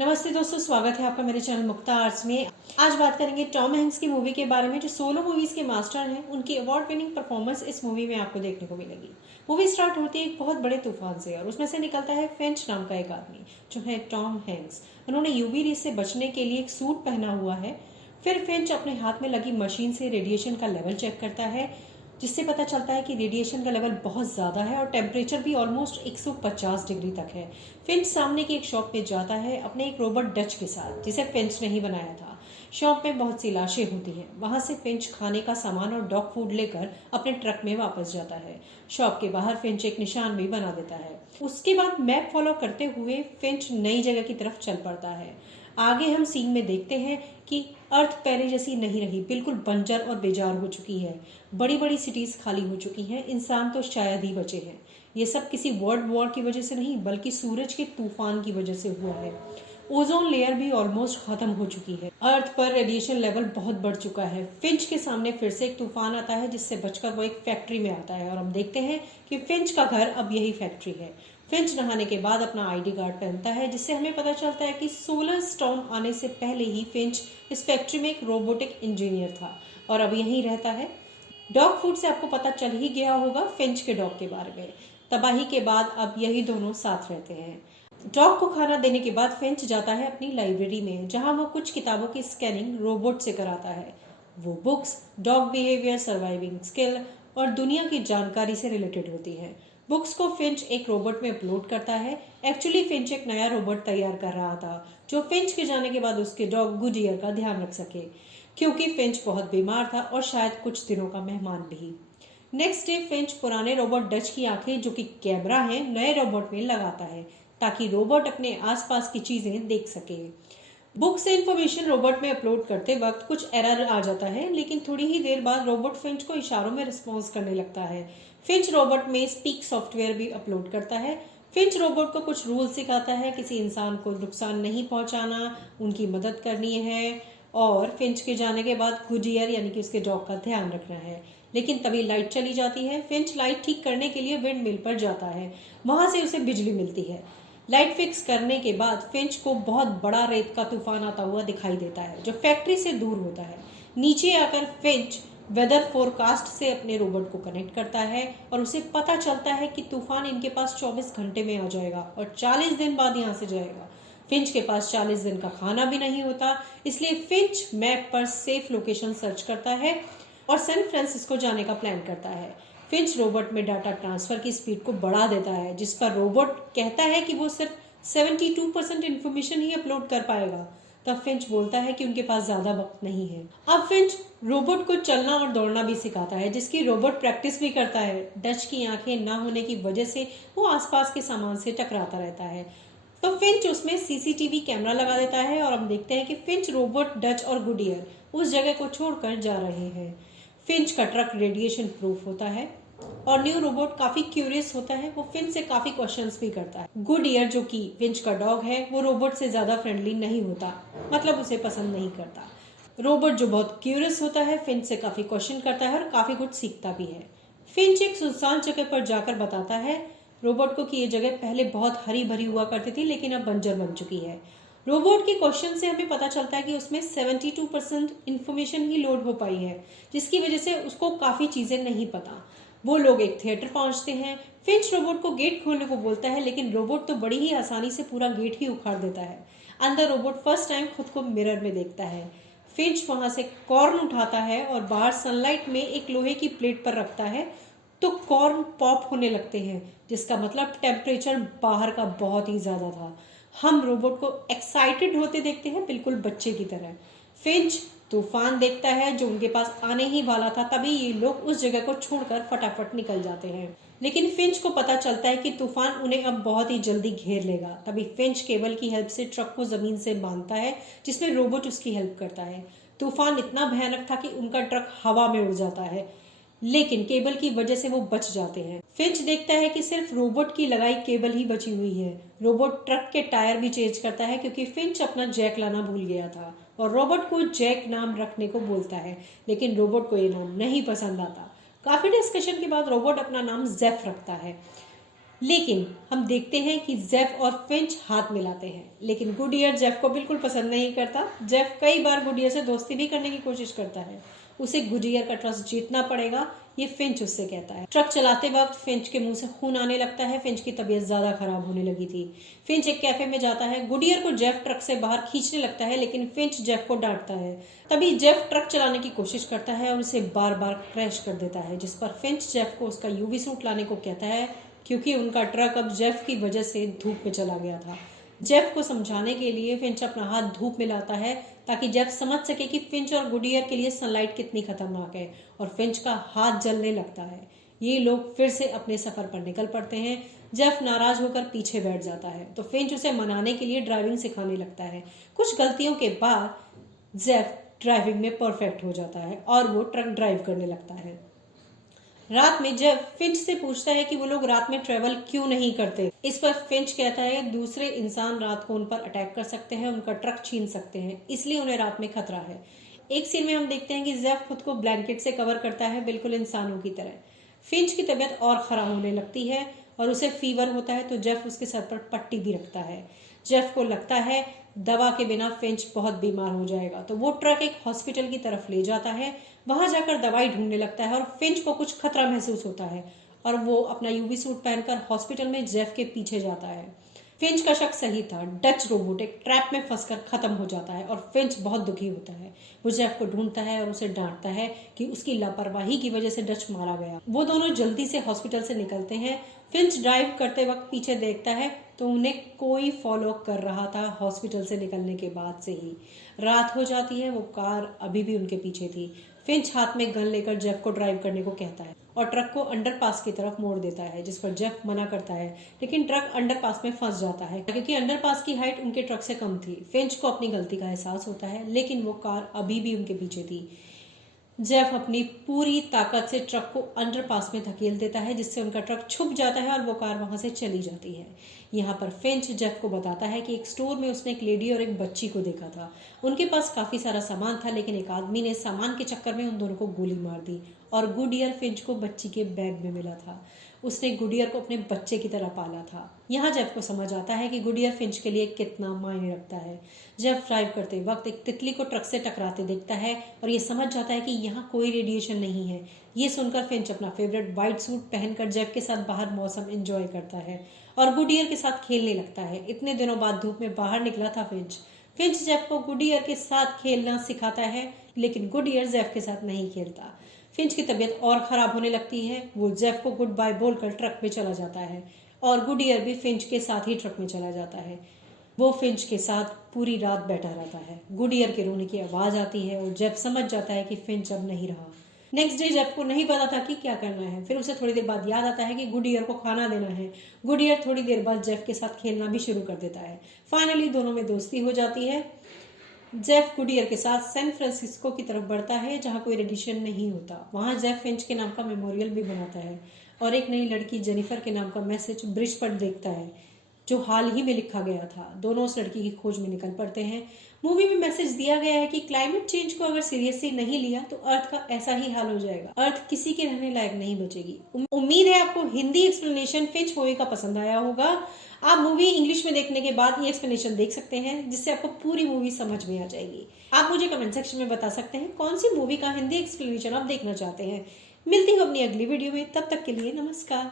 नमस्ते दोस्तों, स्वागत है आपका मेरे चैनल मुक्ता आर्ट्स में। आज बात करेंगे टॉम हैंक्स की मूवी के बारे में, जो सोलो मूवीज के मास्टर हैं। उनकी अवार्ड विनिंग परफॉर्मेंस इस मूवी में आपको देखने को मिलेगी। मूवी स्टार्ट होती है एक बहुत बड़े तूफान से, और उसमें से निकलता है फिंच नाम का एक आदमी, जो है टॉम हैंक्स। उन्होंने यूवी रेस से बचने के लिए एक सूट पहना हुआ है। फिर फिंच अपने हाथ में लगी मशीन से रेडिएशन का लेवल चेक करता है, जिससे पता चलता है कि रेडिएशन का लेवल बहुत ज़्यादा है और टेम्परेचर भी ऑलमोस्ट 150 डिग्री तक है। फिंच सामने की एक शॉप में जाता है अपने एक रोबोट डच के साथ, जिसे फिंच ने ही बनाया था। शॉप में बहुत सी लाशें होती हैं। वहां से फिंच खाने का सामान और डॉग फूड लेकर अपने ट्रक में वापस जाता है। शॉप के बाहर फिंच एक निशान भी बना देता है। उसके बाद मैप फॉलो करते हुए फिंच नई जगह की तरफ चल पड़ता है। आगे हम सीन में देखते हैं कि अर्थ पहले जैसी नहीं रही, बिल्कुल बंजर और बेजार हो चुकी है। बड़ी बड़ी सिटीज खाली हो चुकी हैं, इंसान तो शायद ही बचे हैं। ये सब किसी वर्ल्ड वॉर की वजह से नहीं, बल्कि सूरज के तूफान की वजह से हुआ है। ओजोन लेयर भी ऑलमोस्ट खत्म हो चुकी है। अर्थ पर रेडिएशन लेवल बहुत बढ़ चुका है। फिंच के सामने फिर से एक तूफान आता है, जिससे बचकर वो एक फैक्ट्री में आता है, और हम देखते हैं कि फिंच का घर अब यही फैक्ट्री है। फिंच नहाने के बाद अपना आईडी कार्ड पहनता है, जिससे हमें पता चलता है कि सोलर स्टॉर्म आने से पहले ही फिंच इस फैक्ट्री में एक रोबोटिक इंजीनियर था और अब यहीं रहता है। डॉग फूड से आपको पता चल ही गया होगा फिंच के डॉग के बारे में। तबाही के बाद अब यही दोनों साथ रहते हैं। डॉग को खाना देने के बाद फिंच जाता है अपनी लाइब्रेरी में, जहां वो कुछ किताबों की स्कैनिंग रोबोट से कराता है। वो books dog behaviour, surviving skill और दुनिया की जानकारी से रिलेटेड होती हैं। बुक्स को फिंच एक रोबोट में अपलोड करता है। एक्चुअली फिंच एक नया रोबोट तैयार कर रहा था, जो फिंच के जाने के बाद उसके डॉग गुडियर का ध्यान रख सके, क्योंकि फिंच बहुत बीमार था और शायद कुछ दिनों का मेहमान भी। नेक्स्ट डे फिंच पुराने रोबोट डच की आंखें, जो कि कैमरा है, नए रोबोट में लगाता है, ताकि रोबोट अपने आसपास की चीजें देख सके। बुक से इंफॉर्मेशन रोबोट में अपलोड करते वक्त कुछ एरर आ जाता है, लेकिन थोड़ी ही देर बाद रोबोट फिंच को इशारों में रिस्पॉन्स करने लगता है। फिंच रोबोट में स्पीक सॉफ्टवेयर भी अपलोड करता है। फिंच रोबोट को कुछ रूल सिखाता है, किसी इंसान को नुकसान नहीं पहुंचाना, उनकी मदद करनी है, और फिंच के जाने के बाद गुडियर यानी कि उसके डॉग का ध्यान रखना है। लेकिन तभी लाइट चली जाती है। फिंच लाइट ठीक करने के लिए विंड मिल पर जाता है, वहां से उसे बिजली मिलती है। लाइट फिक्स करने के बाद फिंच को बहुत बड़ा रेत का तूफान आता हुआ दिखाई देता है, जो फैक्ट्री से दूर होता है। नीचे आकर फिंच वेदर फोरकास्ट से अपने रोबोट को कनेक्ट करता है, और उसे पता चलता है कि तूफान इनके पास 24 घंटे में आ जाएगा और 40 दिन बाद यहाँ से जाएगा। फिंच के पास 40 दिन का खाना भी नहीं होता, इसलिए फिंच मैप पर सेफ लोकेशन सर्च करता है और सैन फ्रांसिस्को जाने का प्लान करता है। फिंच रोबोट में डाटा ट्रांसफर की स्पीड को बढ़ा देता है, जिस पर रोबोट कहता है कि वो सिर्फ 72% इन्फॉर्मेशन ही अपलोड कर पाएगा। तब फिंच बोलता है कि उनके पास ज्यादा वक्त नहीं है। अब फिंच रोबोट को चलना और दौड़ना भी सिखाता है, जिसकी रोबोट प्रैक्टिस भी करता है। डच की आंखें ना होने की वजह से वो आसपास के सामान से टकराता रहता है, तो फिंच उसमें सीसीटीवी कैमरा लगा देता है, और हम देखते हैं कि फिंच रोबोट डच और गुडियर उस जगह को छोड़कर जा रहे हैं। फिंच का ट्रक रेडिएशन प्रूफ होता है, और न्यू रोबोट काफी क्यूरियस होता है। वो फिंच से काफी क्वेश्चंस भी करता है। गुड ईयर, जो कि फिंच का डॉग है, वो रोबोट से ज्यादा फ्रेंडली नहीं होता, मतलब उसे पसंद नहीं करता। रोबोट, जो बहुत क्यूरियस होता है, फिंच से काफी क्वेश्चन करता है और काफी कुछ सीखता भी है। फिंच एक सुनसान जगह पर जाकर बताता है रोबोट को कि ये जगह पहले बहुत हरी भरी हुआ करती थी, लेकिन अब बंजर बन चुकी है। रोबोट के क्वेश्चन से हमें पता चलता है कि उसमें 72% इन्फॉर्मेशन ही लोड हो पाई है, जिसकी वजह से उसको काफी चीजें नहीं पता। वो लोग एक थिएटर पहुंचते हैं। फिंच रोबोट को गेट खोलने को बोलता है, लेकिन रोबोट तो बड़ी ही आसानी से पूरा गेट ही उखाड़ देता है। अंदर रोबोट फर्स्ट टाइम खुद को मिरर में देखता है। फिंच वहां से कॉर्न उठाता है और बाहर सनलाइट में एक लोहे की प्लेट पर रखता है, तो कॉर्न पॉप होने लगते हैं, जिसका मतलब टेम्परेचर बाहर का बहुत ही ज्यादा था। हम रोबोट को एक्साइटेड होते देखते हैं, बिल्कुल बच्चे की तरह। फिंच तूफान देखता है जो उनके पास आने ही वाला था, तभी ये लोग उस जगह को छोड़कर फटाफट निकल जाते हैं। लेकिन फिंच को पता चलता है कि तूफान उन्हें अब बहुत ही जल्दी घेर लेगा। तभी फिंच केबल की हेल्प से ट्रक को जमीन से बांधता है, जिसमें रोबोट उसकी हेल्प करता है। तूफान इतना भयानक था कि उनका ट्रक हवा में उड़ जाता है, लेकिन केबल की वजह से वो बच जाते हैं। फिंच देखता है कि सिर्फ रोबोट की लगाई केबल ही बची हुई है। रोबोट ट्रक के टायर भी चेंज करता है, क्योंकि फिंच अपना जैक लाना भूल गया था, और रोबोट को जैक नाम रखने को बोलता है, लेकिन रोबोट को ये नाम नहीं पसंद आता। काफी डिस्कशन के बाद रोबोट अपना नाम जेफ रखता है। लेकिन हम देखते हैं कि जेफ और फिंच हाथ मिलाते हैं, लेकिन गुडियर जेफ को बिल्कुल पसंद नहीं करता। जेफ कई बार गुडियर से दोस्ती भी करने की कोशिश करता है। उसे गुडियर का ट्रस्ट जीतना पड़ेगा, ये फिंच उससे कहता है। ट्रक चलाते वक्त फिंच के मुंह से खून आने लगता है। फिंच की तबीयत ज्यादा खराब होने लगी थी। फिंच एक कैफे में जाता है। गुडियर को जेफ ट्रक से बाहर खींचने लगता है, लेकिन फिंच जेफ को डांटता है। तभी जेफ ट्रक चलाने की कोशिश करता है और उसे बार बार क्रैश कर देता है, जिस पर फिंच जेफ को उसका यूवी सूट लाने को कहता है, क्योंकि उनका ट्रक अब जेफ की वजह से धूप में चला गया था। जेफ को समझाने के लिए फिंच अपना हाथ धूप में लाता है, ताकि जेफ समझ सके कि फिंच और गुडियर के लिए सनलाइट कितनी खतरनाक है, और फिंच का हाथ जलने लगता है। ये लोग फिर से अपने सफर पर निकल पड़ते हैं। जेफ नाराज होकर पीछे बैठ जाता है, तो फिंच उसे मनाने के लिए ड्राइविंग सिखाने लगता है। कुछ गलतियों के बाद जेफ ड्राइविंग में परफेक्ट हो जाता है और वो ट्रक ड्राइव करने लगता है। रात में जेफ फिंच से पूछता है कि वो लोग रात में ट्रेवल क्यों नहीं करते। इस पर फिंच कहता है दूसरे इंसान रात को उन पर अटैक कर सकते हैं, उनका ट्रक छीन सकते हैं, इसलिए उन्हें रात में खतरा है। एक सीन में हम देखते हैं कि जेफ खुद को ब्लैंकेट से कवर करता है, बिल्कुल इंसानों की तरह। फिंच की तबीयत और खराब होने लगती है और उसे फीवर होता है, तो जेफ उसके सर पर पट्टी भी रखता है। जेफ को लगता है दवा के बिना फिंच बहुत बीमार हो जाएगा, तो वो ट्रक एक हॉस्पिटल की तरफ ले जाता है। वहां जाकर दवाई ढूंढने लगता है और फिंच को कुछ खतरा महसूस होता है और वो अपना यूवी सूट पहनकर हॉस्पिटल में जेफ के पीछे जाता है। फिंच का शक सही था। डच रोबोट एक ट्रैप में फंसकर खत्म हो जाता है और फिंच बहुत दुखी होता है। वो जेफ को ढूंढता है और उसे डांटता है कि उसकी लापरवाही की वजह से डच मारा गया। वो दोनों जल्दी से हॉस्पिटल से निकलते हैं। फिंच ड्राइव करते वक्त पीछे देखता है तो उन्हें कोई फॉलो कर रहा था। हॉस्पिटल से निकलने के बाद से ही रात हो जाती है। वो कार अभी भी उनके पीछे थी। फिंच हाथ में गन लेकर जेफ को ड्राइव करने को कहता है और ट्रक को अंडरपास की तरफ मोड़ देता है, जिस पर जेफ मना करता है, लेकिन ट्रक अंडरपास में फंस जाता है क्योंकि अंडरपास की हाइट उनके ट्रक से कम थी। फिंच को अपनी गलती का एहसास होता है, लेकिन वो कार अभी भी उनके पीछे थी। जेफ अपनी पूरी ताकत से ट्रक को अंडरपास में धकेल देता है, जिससे उनका ट्रक छुप जाता है और वो कार वहां से चली जाती है। यहाँ पर फिंच जेफ को बताता है कि एक स्टोर में उसने एक लेडी और एक बच्ची को देखा था। उनके पास काफी सारा सामान था, लेकिन एक आदमी ने सामान के चक्कर में उन दोनों को गोली मार दी और गुडियर फिंच को बच्ची के बैग में मिला था। उसने गुडियर को अपने बच्चे की तरह पाला था। यहाँ जेफ को समझ आता है कि गुडियर फिंच के लिए कितना मायने रखता है। जेफ ड्राइव करते वक्त एक तितली को ट्रक से टकराते देखता है और ये समझ जाता है कि यहाँ कोई रेडिएशन नहीं है। ये सुनकर फिंच अपना फेवरेट व्हाइट सूट पहनकर जेफ के साथ बाहर मौसम एंजॉय करता है और गुडियर के साथ खेलने लगता है। इतने दिनों बाद धूप में बाहर निकला था फिंच जेफ को गुडियर के साथ खेलना सिखाता है, लेकिन गुडियर जेफ के साथ नहीं खेलता। फिंच की तबीयत और खराब होने लगती है। वो जेफ को गुड बाय बोलकर ट्रक में चला जाता है और गुडियर भी फिंच के साथ ही ट्रक में चला जाता है। वो फिंच के साथ पूरी रात बैठा रहता है। गुडियर के रोने की आवाज आती है और जेफ समझ जाता है कि फिंच अब नहीं रहा। नेक्स्ट डे जेफ को नहीं पता था कि क्या करना है। फिर उसे थोड़ी देर बाद याद आता है कि गुडियर को खाना देना है। गुडियर थोड़ी देर बाद जेफ के साथ खेलना भी शुरू कर देता है। फाइनली दोनों में दोस्ती हो जाती है। जेफ गुडियर के साथ सैन फ्रांसिस्को की तरफ बढ़ता है, जहाँ कोई रेडिएशन नहीं होता। वहाँ जेफ फिंच के नाम का मेमोरियल भी बनाता है और एक नई लड़की जेनिफर के नाम का मैसेज ब्रिज पर देखता है, जो हाल ही में लिखा गया था। दोनों उस लड़की की खोज में निकल पड़ते हैं। मूवी में मैसेज दिया गया है कि क्लाइमेट चेंज को अगर सीरियसली नहीं लिया तो अर्थ का ऐसा ही हाल हो जाएगा। अर्थ किसी के रहने लायक नहीं बचेगी। उम्मीद है आपको हिंदी एक्सप्लेनेशन फिंच मूवी का पसंद आया होगा। आप मूवी इंग्लिश में देखने के बाद ये एक्सप्लेनेशन देख सकते हैं, जिससे आपको पूरी मूवी समझ में आ जाएगी। आप मुझे कमेंट सेक्शन में बता सकते हैं कौन सी मूवी का हिंदी एक्सप्लेनेशन आप देखना चाहते हैं। मिलती हूँ अपनी अगली वीडियो में, तब तक के लिए नमस्कार।